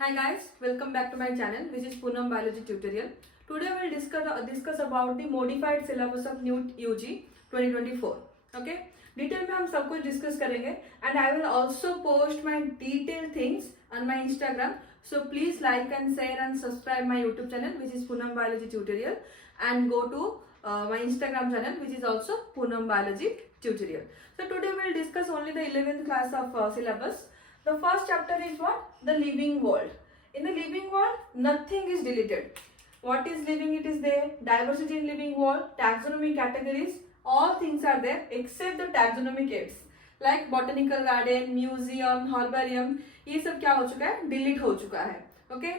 Hi guys, welcome back to my channel. This is Poonam Biology Tutorial. Today we will discuss about the modified syllabus of NEET UG 2024. Okay, detail में हम सब कुछ discuss करेंगे and I will also post my detailed things on my Instagram. So please like and share and subscribe my YouTube channel which is Poonam Biology Tutorial and go to my Instagram channel which is also Poonam Biology Tutorial. So today we will discuss only the 11th class of syllabus. The first chapter is what? The living world. In the living world, nothing is deleted. What is living? It is there. Diversity in living world, taxonomy categories, all things are there except the taxonomic aids. Like botanical garden, museum, herbarium, ये सब क्या हो चुका है? Delete हो चुका है. Okay?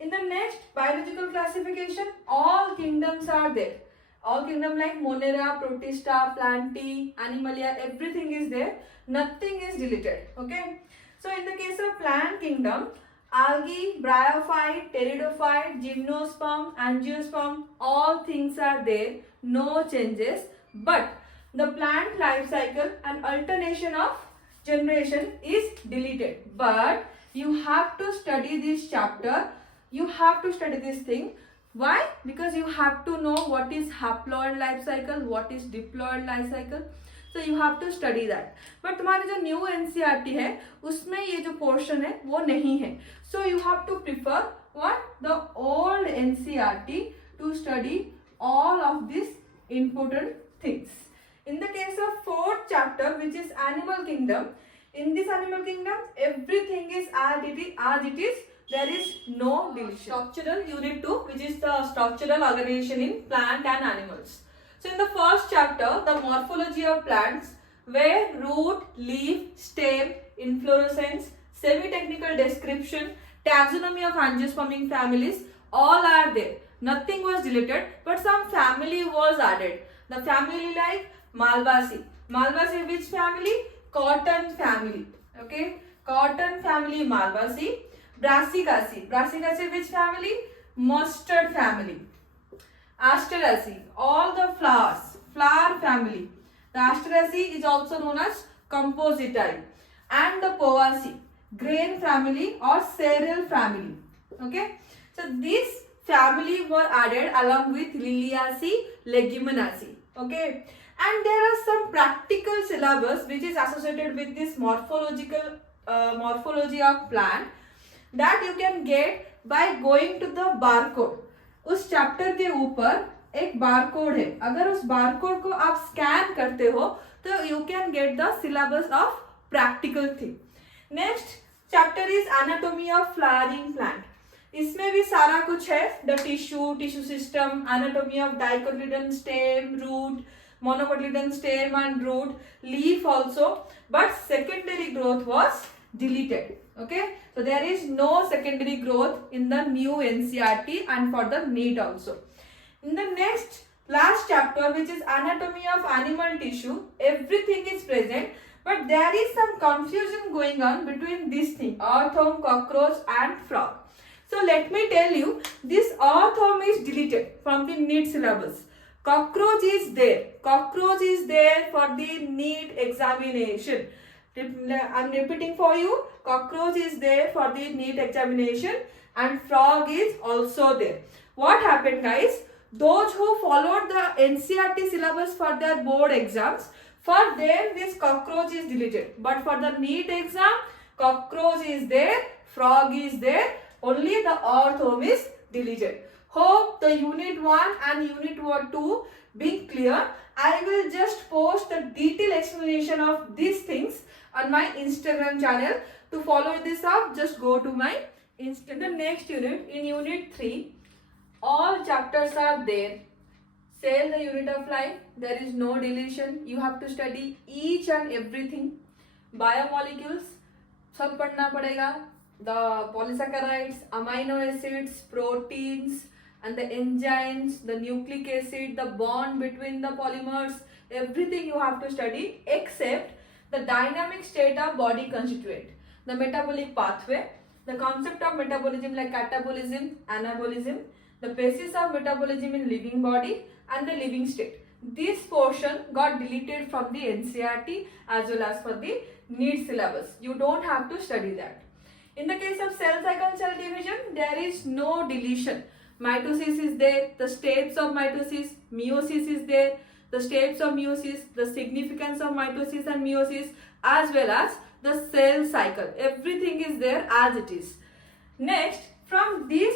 In the next biological classification, all kingdoms are there. All kingdom like Monera, Protista, Plantae, Animalia, everything is there. Nothing is deleted. Okay? So in the case of plant kingdom, algae, bryophyte, pteridophyte, gymnosperm, angiosperm, all things are there, no changes. But the plant life cycle and alternation of generation is deleted. But you have to study this chapter. You have to study this thing. Why? Because you have to know what is haploid life cycle, what is diploid life cycle. So you have to study that. But तुम्हारे जो new NCERT है उसमें ये जो portion है वो नहीं है. So you have to prefer what? The old NCERT to study all of these important things. In the case of fourth chapter which is animal kingdom, in this animal kingdom everything is as it is. There is no deletion. Structural unit 2 which is the structural organization in plant and animals. So in the first chapter, the morphology of plants, where root, leaf, stem, inflorescence, semi-technical description, taxonomy of angiospermic families, all are there. Nothing was deleted, but some family was added. The family like Malvaceae. Malvaceae which family? Cotton family. Okay, cotton family Malvaceae. Brassicaceae. Brassicaceae which family? Mustard family. Asteraceae, all the flowers, flower family. The Asteraceae is also known as Compositae. And the Poaceae, grain family or cereal family. Okay, so this family were added along with Liliaceae, Leguminosae. Okay, and there are some practical syllabus which is associated with this morphology of plant that you can get by going to the barcode. उस chapter के ऊपर एक barcode है. अगर उस barcode को आप scan करते हो तो you can get the syllabus of practical thing. Next chapter is anatomy of flowering plant. इसमें भी सारा कुछ है. The tissue system, anatomy of dicotyledon stem, root, monocotyledon stem and root, leaf also. But secondary growth was deleted. Okay, so there is no secondary growth in the new NCERT and for the NEET also. In the next last chapter which is anatomy of animal tissue, everything is present, but there is some confusion going on between this thing, earthworm, cockroach and frog. So let me tell you, this earthworm is deleted from the NEET syllabus. Cockroach is there. Cockroach is there for the NEET examination. I'm repeating for you, cockroach is there for the NEET examination and frog is also there. What happened guys? Those who followed the NCERT syllabus for their board exams, for them this cockroach is deleted. But for the NEET exam, cockroach is there, frog is there, only the earthworm is deleted. Hope the unit 1 and unit 2 being clear. I will just post the detailed explanation of these things on my Instagram channel. To follow this up, just go to my Instagram. The next unit, in unit 3, all chapters are there. Cell, the unit of life, there is no deletion. You have to study each and everything. Biomolecules, सब पढ़ना पड़ेगा. The polysaccharides, amino acids, proteins, and the enzymes, the nucleic acid, the bond between the polymers, everything you have to study except the dynamic state of body constituent, the metabolic pathway, the concept of metabolism like catabolism, anabolism, the basis of metabolism in living body and the living state. This portion got deleted from the NCERT as well as for the NEET syllabus. You don't have to study that. In the case of cell cycle, cell there is no deletion. Mitosis is there, the steps of mitosis, meiosis is there, the steps of meiosis, the significance of mitosis and meiosis, as well as the cell cycle. Everything is there as it is. Next, from these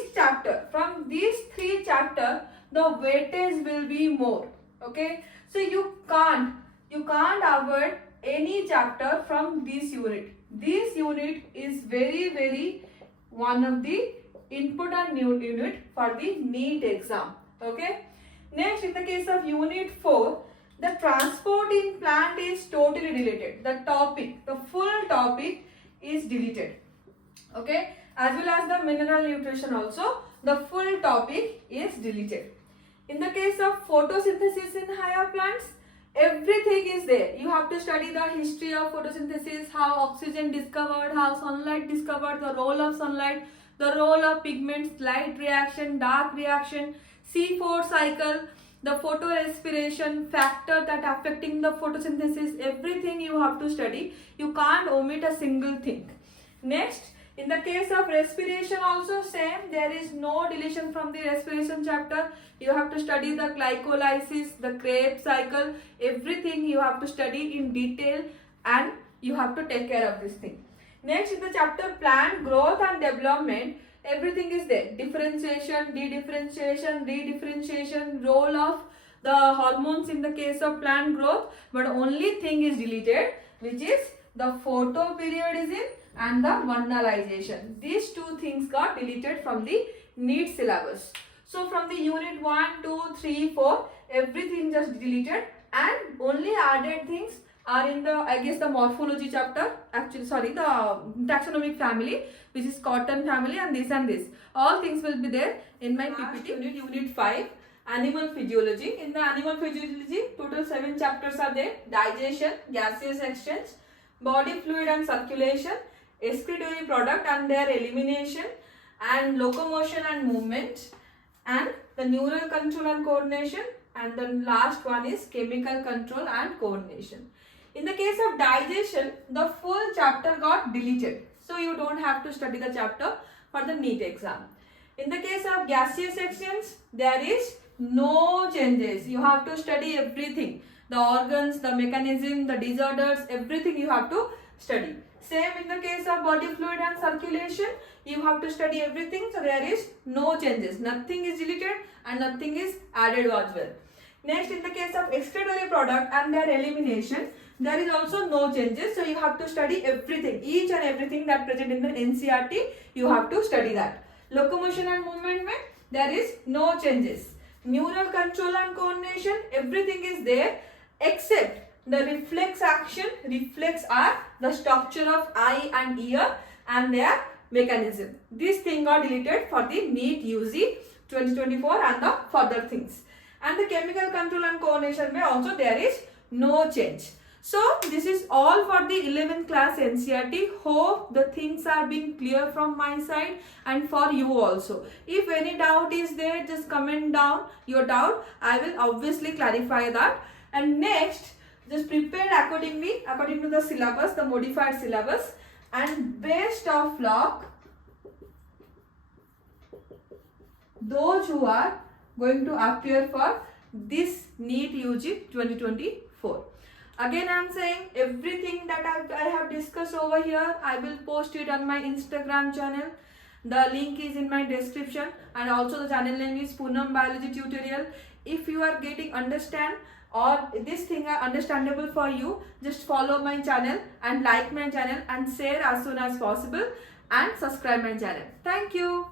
three chapters, the weightage will be more. Okay, so you can't avoid any chapter from this unit. This unit is very one of the important unit for the NEET exam. Okay. Next, in the case of unit 4, the transport in plant is totally deleted. The full topic is deleted. Okay, as well as the mineral nutrition also, the full topic is deleted. In the case of photosynthesis in higher plants, everything is there. You have to study the history of photosynthesis, how oxygen discovered, how sunlight discovered, the role of sunlight, the role of pigments, light reaction, dark reaction, C4 cycle, the photorespiration factor that affecting the photosynthesis. Everything you have to study. You can't omit a single thing. Next, in the case of respiration also same, there is no deletion from the respiration chapter. You have to study the glycolysis, the Krebs cycle, everything you have to study in detail, and you have to take care of this thing. Next, in the chapter plant growth and development, everything is there. Differentiation, dedifferentiation, redifferentiation, role of the hormones in the case of plant growth, but only thing is deleted, which is the photoperiodism and the vernalization. These two things got deleted from the NEET syllabus. So from the unit 1, 2, 3, 4, everything just deleted, and only added things are in the, I guess, the morphology chapter, actually sorry, the taxonomic family, which is cotton family, and this. All things will be there in my PPT. Unit 5, animal physiology. In the animal physiology, total 7 chapters are there. Digestion, gaseous exchange, body fluid and circulation, excretory product and their elimination, and locomotion and movement, and the neural control and coordination, and the last one is chemical control and coordination. In the case of digestion, the full chapter got deleted, so you don't have to study the chapter for the NEET exam. In the case of gaseous exchange, there is no changes. You have to study everything, the organs, the mechanism, the disorders, everything you have to study. Same in the case of body fluid and circulation, you have to study everything, so there is no changes. Nothing is deleted and nothing is added as well. Next, in the case of excretory product and their elimination, there is also no changes, so you have to study everything, each and everything that present in the NCERT, you have to study that. Locomotion and movement, there is no changes. Neural control and coordination, everything is there except the reflex action. Reflex are the structure of eye and ear and their mechanism. This thing got deleted for the NEET UG 2024 and the further things. And the chemical control and coordination may also there is no change. So this is all for the 11th class NCERT. Hope the things are being clear from my side and for you also. If any doubt is there, just comment down your doubt. I will obviously clarify that. And next, just prepared accordingly, according to the syllabus, the modified syllabus, and best of luck those who are going to appear for this NEET UG 2024. Again, I am saying everything that I have discussed over here, I will post it on my Instagram channel. The link is in my description, and also the channel name is Poonam Biology Tutorial. If you are getting understand or this thing are understandable for you, just follow my channel and like my channel and share as soon as possible and subscribe my channel. Thank you.